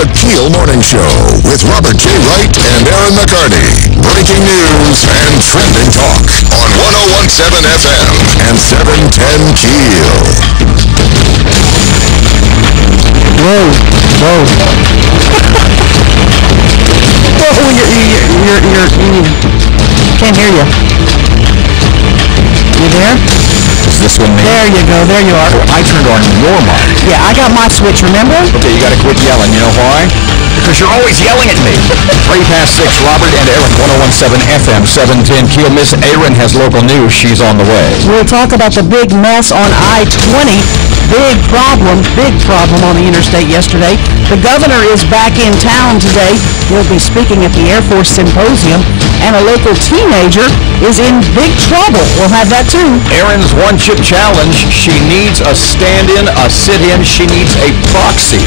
The KEEL Morning Show with Robert J. Wright and Erin McCarty. Breaking news and trending talk on 101.7 FM and 710 KEEL. Whoa. Whoa, you can't hear you. You there? Is this one me? There you go, there you are. Oh, I turned on your mic. Yeah, I got my switch, remember? Okay, you gotta quit yelling. You know why? Because you're always yelling at me. 6:03, Robert and Erin, 101.7 FM, 710 KEEL. Miss Erin has local news. She's on the way. We'll talk about the big mess on I-20. Big problem on the interstate yesterday. The governor is back in town today. He'll be speaking at the Air Force Symposium, and a local teenager is in big trouble. We'll have that too. Erin's one-chip challenge. She needs a stand-in, a sit-in. She needs a proxy.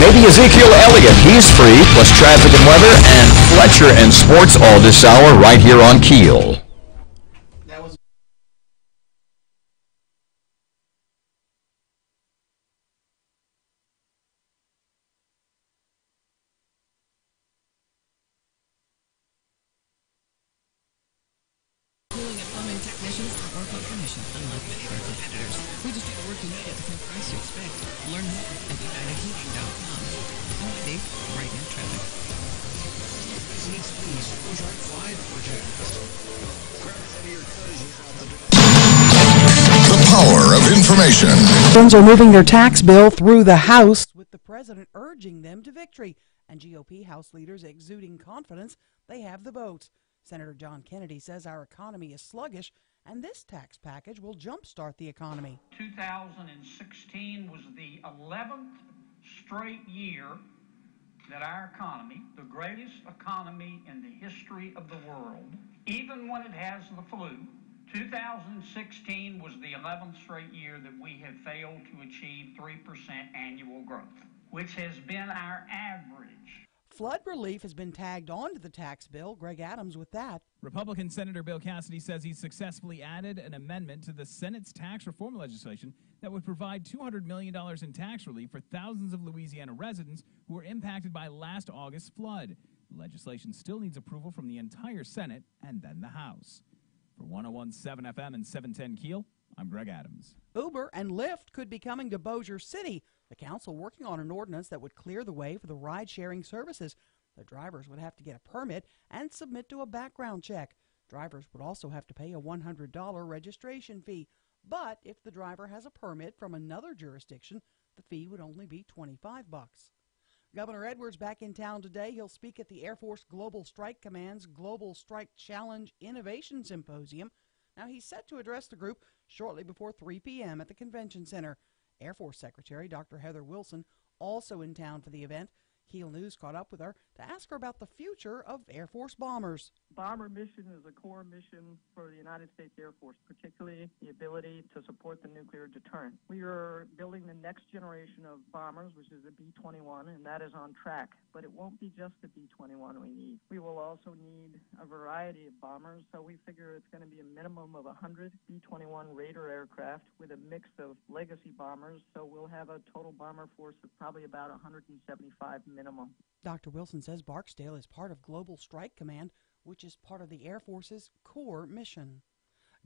Maybe Ezekiel Elliott. He's free, plus traffic and weather, and Fletcher and sports all this hour right here on KEEL. Information. Republicans are moving their tax bill through the House, with the president urging them to victory, and GOP House leaders exuding confidence they have the votes. Senator John Kennedy says our economy is sluggish, and this tax package will jumpstart the economy. 2016 was the 11th straight year that our economy, the greatest economy in the history of the world, even when it has the flu, 2016 was the 11th straight year that we have failed to achieve 3% annual growth, which has been our average. Flood relief has been tagged onto the tax bill. Greg Adams with that. Republican Senator Bill Cassidy says he successfully added an amendment to the Senate's tax reform legislation that would provide $200 million in tax relief for thousands of Louisiana residents who were impacted by last August's flood. The legislation still needs approval from the entire Senate and then the House. For 101.7 FM and 710 KEEL, I'm Greg Adams. Uber and Lyft could be coming to Bossier City. The council working on an ordinance that would clear the way for the ride-sharing services. The drivers would have to get a permit and submit to a background check. Drivers would also have to pay a $100 registration fee. But if the driver has a permit from another jurisdiction, the fee would only be $25. Governor Edwards back in town today. He'll speak at the Air Force Global Strike Command's Global Strike Challenge Innovation Symposium. Now, he's set to address the group shortly before 3 p.m. at the Convention Center. Air Force Secretary Dr. Heather Wilson also in town for the event. KEEL News caught up with her to ask her about the future of Air Force bombers. Bomber mission is a core mission for the United States Air Force, particularly the ability to support the nuclear deterrent. We are building the next generation of bombers, which is the B-21, and that is on track. But it won't be just the B-21 we need. We will also need a variety of bombers, so we figure it's going to be a minimum of 100 B-21 Raider aircraft with a mix of legacy bombers, so we'll have a total bomber force of probably about 175 minimum. Dr. Wilson says Barksdale is part of Global Strike Command, which is part of the Air Force's core mission.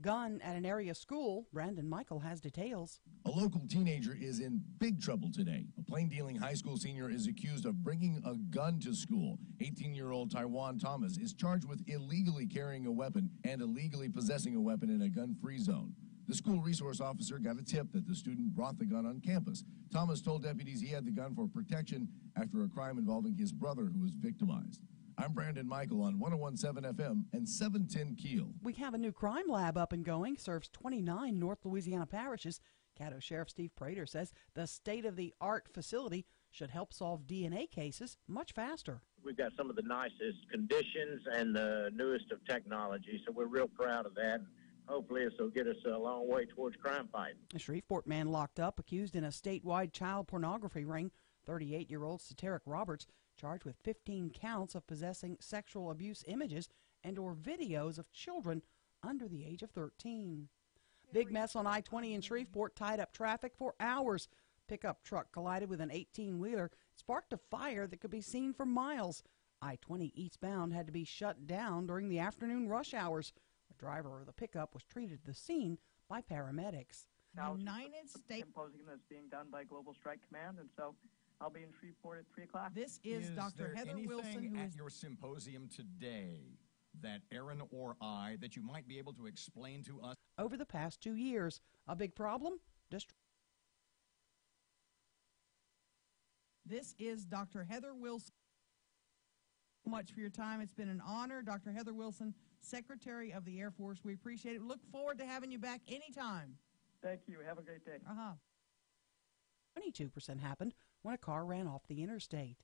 Gun at an area school. Brandon Michael has details. A local teenager is in big trouble today. A plain-dealing high school senior is accused of bringing a gun to school. 18-year-old Taiwan Thomas is charged with illegally carrying a weapon and illegally possessing a weapon in a gun-free zone. The school resource officer got a tip that the student brought the gun on campus. Thomas told deputies he had the gun for protection after a crime involving his brother who was victimized. I'm Brandon Michael on 101.7 FM and 710 KEEL. We have a new crime lab up and going, serves 29 North Louisiana parishes. Caddo Sheriff Steve Prater says the state-of-the-art facility should help solve DNA cases much faster. We've got some of the nicest conditions and the newest of technology, so we're real proud of that. Hopefully this will get us a long way towards crime fighting. A Shreveport man locked up, accused in a statewide child pornography ring. 38-year-old Sateric Roberts charged with 15 counts of possessing sexual abuse images and or videos of children under the age of 13. Big mess on I-20 in Shreveport, tied up traffic for hours. Pickup truck collided with an 18-wheeler. It's sparked a fire that could be seen for miles. I-20 eastbound had to be shut down during the afternoon rush hours. The driver of the pickup was treated at the scene by paramedics. United States symposium that's being done by Global Strike Command, and so I'll be in Shreveport at 3 o'clock. This is Dr. Heather Wilson, who at your symposium today that Erin or I, that you might be able to explain to us? Over the past 2 years, a big problem? This is Dr. Heather Wilson. Thank you so much for your time. It's been an honor. Dr. Heather Wilson, Secretary of the Air Force. We appreciate it. Look forward to having you back anytime. Thank you. Have a great day. 22% happened when a car ran off the interstate.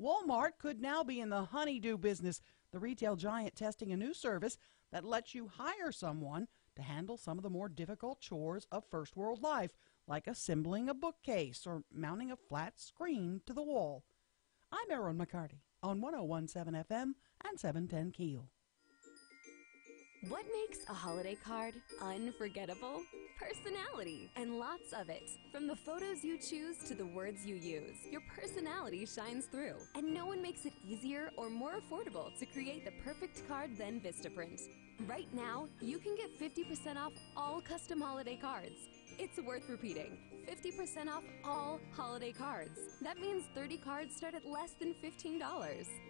Walmart could now be in the honeydew business, the retail giant testing a new service that lets you hire someone to handle some of the more difficult chores of first world life, like assembling a bookcase or mounting a flat screen to the wall. I'm Erin McCarty on 101.7 FM and 710 KEEL. What makes a holiday card unforgettable? Personality, and lots of it. From the photos you choose to the words you use, your personality shines through. And no one makes it easier or more affordable to create the perfect card than Vistaprint. Right now, you can get 50% off all custom holiday cards. It's worth repeating. 50% off all holiday cards. That means 30 cards start at less than $15.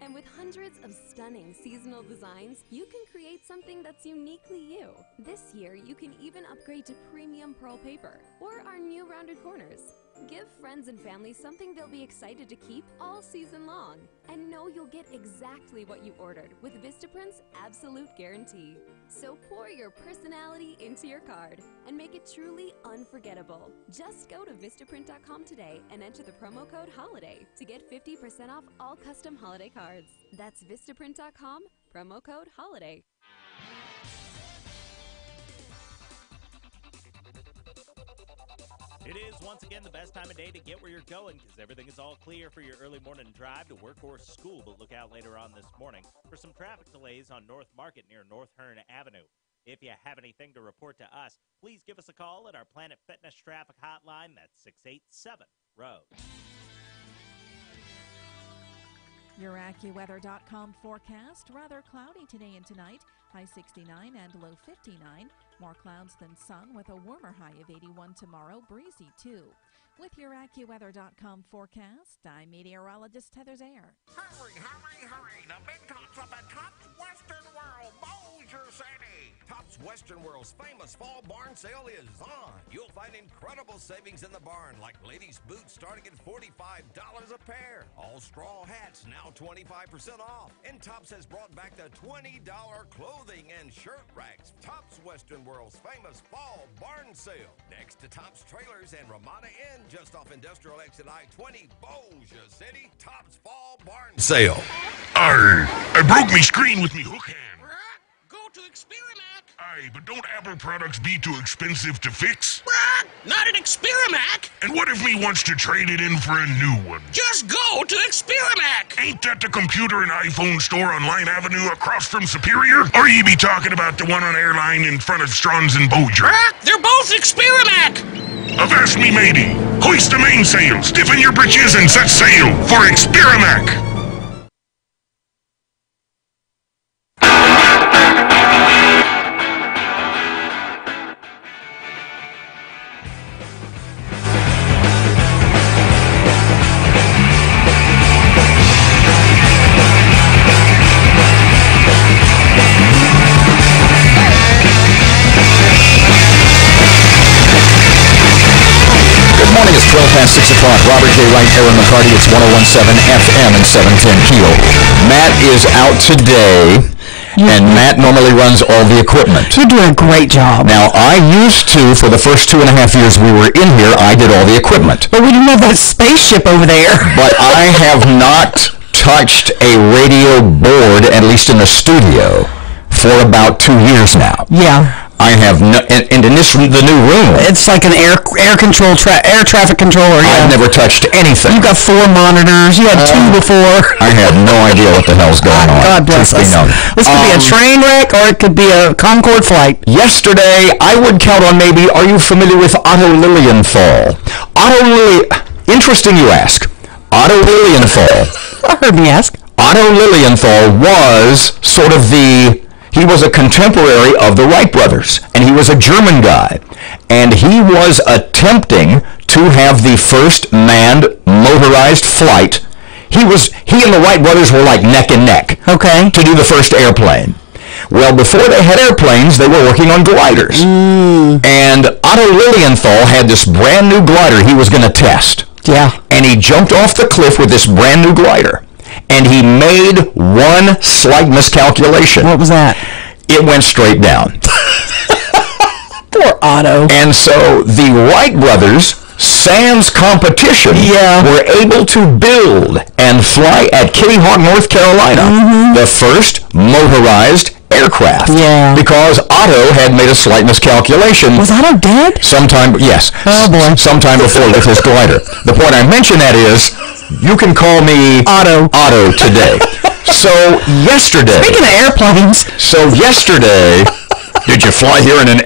And with hundreds of stunning seasonal designs, you can create something that's uniquely you. This year, you can even upgrade to premium pearl paper or our new rounded corners. Give friends and family something they'll be excited to keep all season long. And know you'll get exactly what you ordered with Vistaprint's absolute guarantee. So pour your personality into your card and make it truly unforgettable. Just go to Vistaprint.com today and enter the promo code HOLIDAY to get 50% off all custom holiday cards. That's Vistaprint.com, promo code HOLIDAY. It is once again the best time of day to get where you're going because everything is all clear for your early morning drive to work or school. But look out later on this morning for some traffic delays on North Market near North Hearn Avenue. If you have anything to report to us, please give us a call at our Planet Fitness traffic hotline. That's 687-ROAD. Your AccuWeather.com forecast. Rather cloudy today and tonight. High 69 and low 59. More clouds than sun with a warmer high of 81 tomorrow. Breezy too. With your AccuWeather.com forecast, I'm meteorologist Heather Zaire. Hurry, hurry, hurry. The big tops up at Tops Western World, Bossier City. Tops Western World's famous fall barn sale is on. You'll find incredible savings in the barn, like ladies' boots starting at $45 a pair. All straw hats now 25% off. And Tops has brought back the $20 clothing and shirt racks. Tops Western World's famous fall barn sale. Next to Tops Trailers and Ramada Inn, just off Industrial Exit I-20, Bossier City. Tops fall barn sale. Arr! I broke me screen with me hook hand. Go to Experiment. Aye, but don't Apple products be too expensive to fix? Not an Experiment. And what if me wants to trade it in for a new one? Just go to Experiment. Ain't that the computer and iPhone store on Line Avenue across from Superior? Or you be talking about the one on Airline in front of Strong's and Bossier? They're both Experiment. Avast me matey. Hoist the mainsail, stiffen your britches, and set sail for Experiment. Morning, it's 12 past 6 o'clock. Robert J. Wright, Erin McCarty. It's 101.7 FM and 710 KEEL. Matt is out today, and Matt normally runs all the equipment. You're doing a great job. Now, I used to, for the first 2.5 years we were in here, I did all the equipment. But we didn't have that spaceship over there. But I have not touched a radio board, at least in the studio, for about 2 years now. Yeah. I have no, and in this the new room. It's like an air traffic controller. Yeah. I've never touched anything. You've got 4 monitors. You had 2 before. I had no idea what the hell's going on. God bless us. This could be a train wreck, or it could be a Concorde flight. Yesterday, I would count on maybe. Are you familiar with Otto Lilienthal? Interesting, you ask. Otto Lilienthal. I heard me ask. Otto Lilienthal was sort of he was a contemporary of the Wright brothers, and he was a German guy. And he was attempting to have the first manned motorized flight. He and the Wright brothers were like neck and neck. Okay. To do the first airplane. Well, before they had airplanes, they were working on gliders. And Otto Lilienthal had this brand new glider he was going to test. Yeah. And he jumped off the cliff with this brand new glider. And he made one slight miscalculation. What was that? It went straight down. Poor Otto. And so the Wright brothers, sans competition, were able to build and fly at Kitty Hawk, North Carolina, the first motorized aircraft. Yeah. Because Otto had made a slight miscalculation. Was Otto dead? Yes. Oh, boy. Sometime before with his glider. The point I mention that is, you can call me Otto today. So yesterday. Speaking of airplanes. So yesterday, did you fly here in an